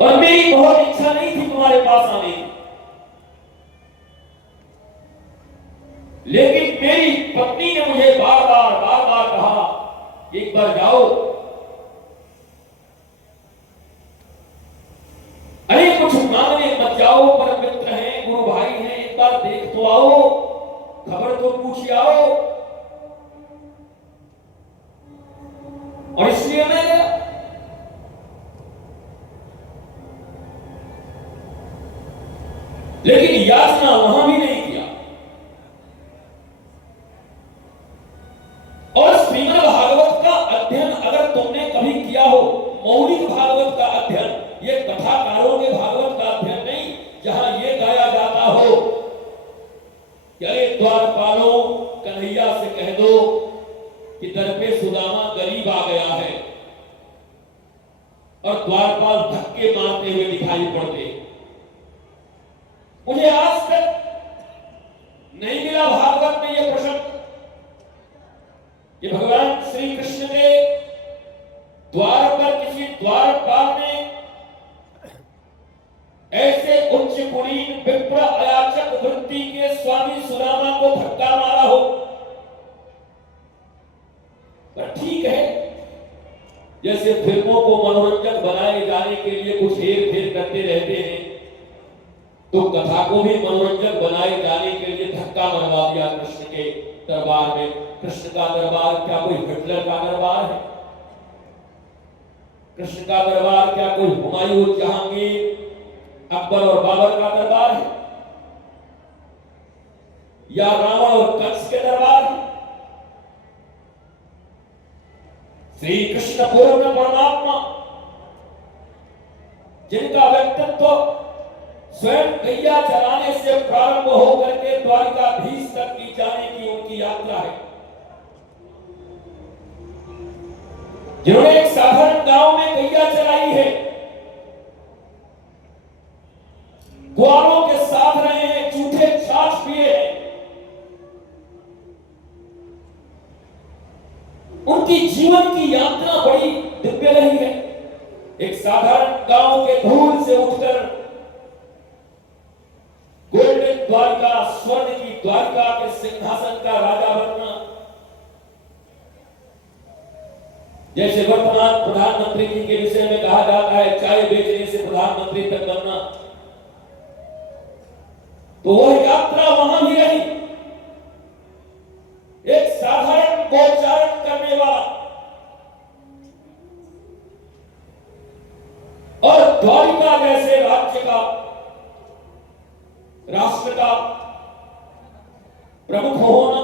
और मेरी बहुत इच्छा नहीं थी तुम्हारे पास आने की, लेकिन मेरी पत्नी ने मुझे बार बार कहा कि एक बार जाओ। अरे कुछ मांगने मत जाओ, पर मित्र हैं, गुरु भाई हैं, एक बार देख तो आओ, खबर तो पूछ आओ। और इसलिए मैं गया। लेकिन याचना वहां भी नहीं किया। और श्रीमद् भागवत का अध्ययन अगर तुमने कभी किया हो, मौलिक भागवत का अध्ययन, ये कथाकारों के भागवत का अध्ययन नहीं, जहां ये गाया जाता हो कि अरे द्वारपालों, कन्हैया से कह दो कि दर पे सुदामा गरीब आ गया है, और द्वारपाल धक्के मारते हुए दिखाई पड़ते। मुझे आज तक नहीं मिला भागवत में यह प्रसंग कि भगवान श्री कृष्ण के द्वार पर किसी द्वारपाल ने ऐसे उच्च कुलीन विप्र अयाचक वृत्ति के स्वामी सुदामा को धक्का मारा हो। पर ठीक है, जैसे फिल्मों को मनोरंजन बनाए जाने के लिए कुछ हेर फेर करते रहते हैं, तो कथा को भी मनोरंजन बनाए जाने के लिए धक्का मरवा दिया कृष्ण के दरबार में। कृष्ण का दरबार क्या कोई हिटलर का दरबार है? कृष्ण का दरबार क्या कोई हुमायूं, जहांगीर, अकबर और बाबर का दरबार है, या रावण और कंस के दरबार है? श्री कृष्ण पूर्ण परमात्मा, जिनका व्यक्तित्व स्वयं गैया चराने से प्रारंभ होकर के द्वारिकाधीश तक की जाने की उनकी यात्रा है, जिन्होंने एक साधारण गांव में गैया चराई है, ग्वालों के साथ रहे हैं, झूठे छाछ पिए हैं, उनकी जीवन की यात्रा बड़ी दिव्य रही है। एक साधारण गांव के धूल से उठकर गोल्डन द्वारिका, स्वर्ण की द्वारिका के सिंहासन का राजा बनना, जैसे वर्तमान प्रधानमंत्री जी के विषय में कहा जाता है चाय बेचने से प्रधानमंत्री तक बनना, तो वह यात्रा वहां भी रही। एक साधारण गोचारण करने वाला और द्वारिका जैसे राज्य का, राष्ट्र का प्रमुख होना,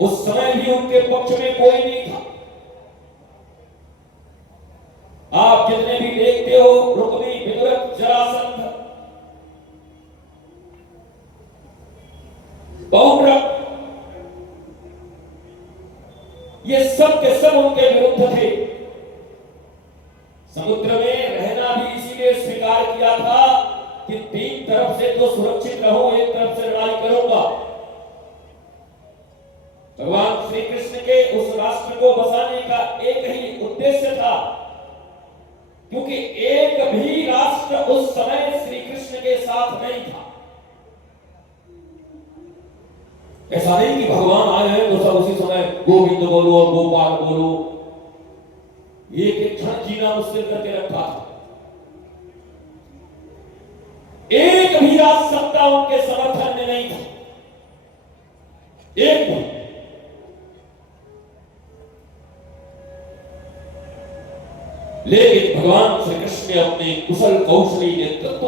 उस समय भी उनके पक्ष में कोई नहीं था। आप जितने भी देखते हो, रुक्मी, विदुरथ, जरासंध, बहुरथ, ये सब के सब उनके विरुद्ध थे। समुद्र में रहना भी इसीलिए स्वीकार किया था कि तीन तरफ से तो सुरक्षित रहो, एक तरफ से लड़ाई करूंगा। भगवान श्री कृष्ण के उस राष्ट्र को बसाने का एक ही उद्देश्य था, क्योंकि एक भी राष्ट्र उस समय श्री कृष्ण के साथ नहीं था। ऐसा नहीं कि भगवान आए हैं तो सब उसी समय गोविंद बोलो और गोपाल बोलो, एक क्षण जीना मुश्किल करके रखा था। एक भी राज सत्ता उनके समर्थन में नहीं था, एक भी। लेकिन भगवान श्री कृष्ण ने अपने कुशल कौशली नेतृत्व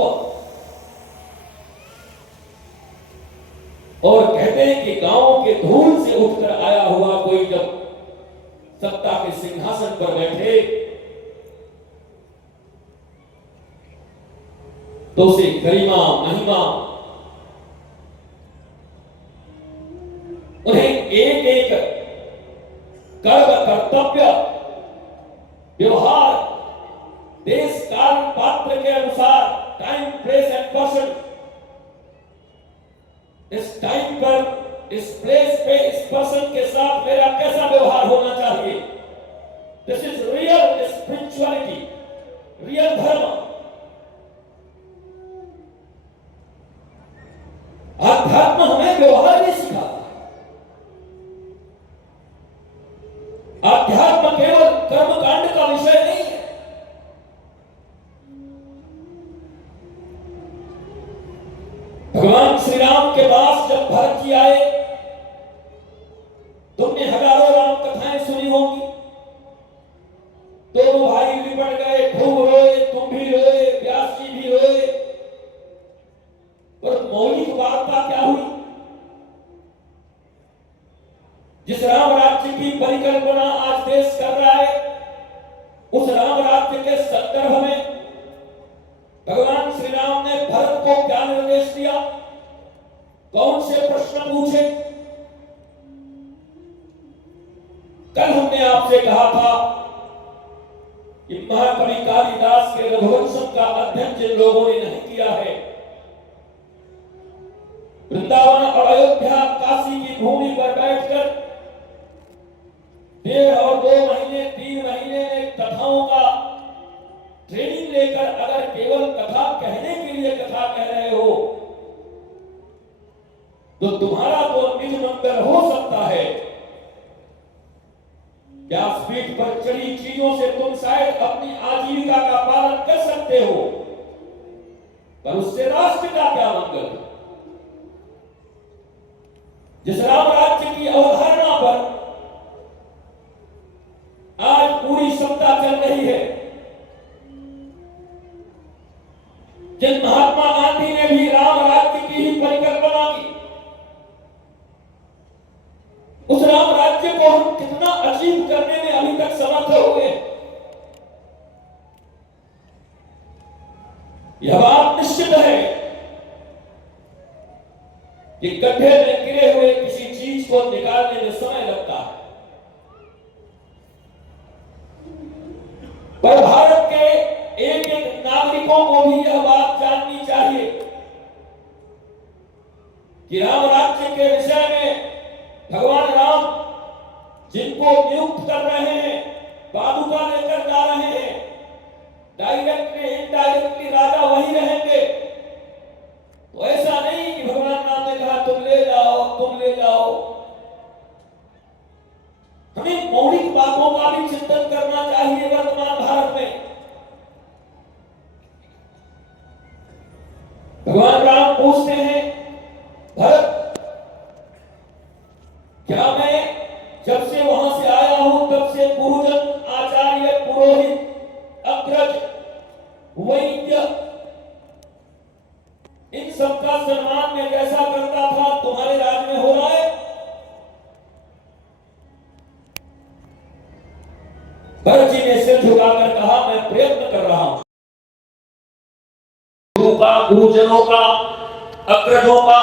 और कहते हैं कि गांव के धूल से उठकर आया हुआ कोई जब सत्ता के सिंहासन पर बैठे तो उसे गरिमा, महिमा, उन्हें एक एक कर्म, कर्तव्य, व्यवहार देश काल पात्र के अनुसार, टाइम, प्लेस एंड पर्सन, इस टाइम पर, इस प्लेस पे, इस पर्सन के साथ मेरा कैसा व्यवहार होना चाहिए, दिस इज रियल स्पिरिचुअलिटी। भगवान श्री राम के पास जब भरत जी आए, तुमने हजारों राम कथाएं सुनी होंगी। दोनों भाई लिपट गए, खूब रोए, तुम भी रोए, व्यास जी भी रोए। और मौलिक वार्ता क्या हुई? जिस राम राज्य की परिकल्पना आज देश कर रहा है, उस राम राज्य के संदर्भ में भगवान श्री राम ने भरत को क्या निर्देश दिया, कौन से प्रश्न पूछे? कल हमने आपसे कहा था कि महाकवि कालिदास के रघुवंशम का अध्ययन जिन लोगों ने नहीं किया है, वृंदावन और अयोध्या काशी की भूमि पर बैठकर 1.5 और 2 महीने 3 महीने में कथाओं का ट्रेनिंग लेकर अगर केवल कथा कहने के लिए कथा कह रहे हो, तो तुम्हारा तो निज मंदिर हो सकता है। व्यासपीठ पर चढ़ी चीजों से तुम शायद अपनी आजीविका का पालन कर सकते हो, पर उससे राष्ट्र का क्या मंगल? जिस राम राज्य की अवधारणा पर आज पूरी सत्ता चल रही है, जिन महात्मा गांधी ने भी राम राज्य की ही परिकल्पना की, उस राम राज्य को हम कितना अचीव करने में अभी तक समर्थ हुए, यह बात निश्चित है कि गड्ढे में गिरे हुए किसी चीज को निकालने में समय लगता है। पर भारत के एक एक नागरिकों को भी यह बात जाननी चाहिए कि राम राज्य के विषय में भगवान राम जिनको नियुक्त कर रहे हैं, पादुका लेकर जा रहे हैं, डायरेक्टली इनडायरेक्टली राजा वही रहेंगे। तो ऐसा नहीं कि भगवान राम ने कहा तुम ले जाओ, तुम ले जाओ। हमें मौलिक बातों का भी चिंतन करना चाहिए वर्तमान भारत में। भगवान राम पूछते हैं, भरत, क्या मैं जब से वहां से आया हूं तब से गुरुजन, आचार्य, पुरोहित, अग्रज, वैद्य, इन सबका सम्मान में जैसा करता था तुम्हारे राज में हो रहा है? भरत जी ने सिर झुकाकर कहा, मैं प्रयत्न कर रहा हूं। गुरु का, गुरुजनों का, अग्रजों का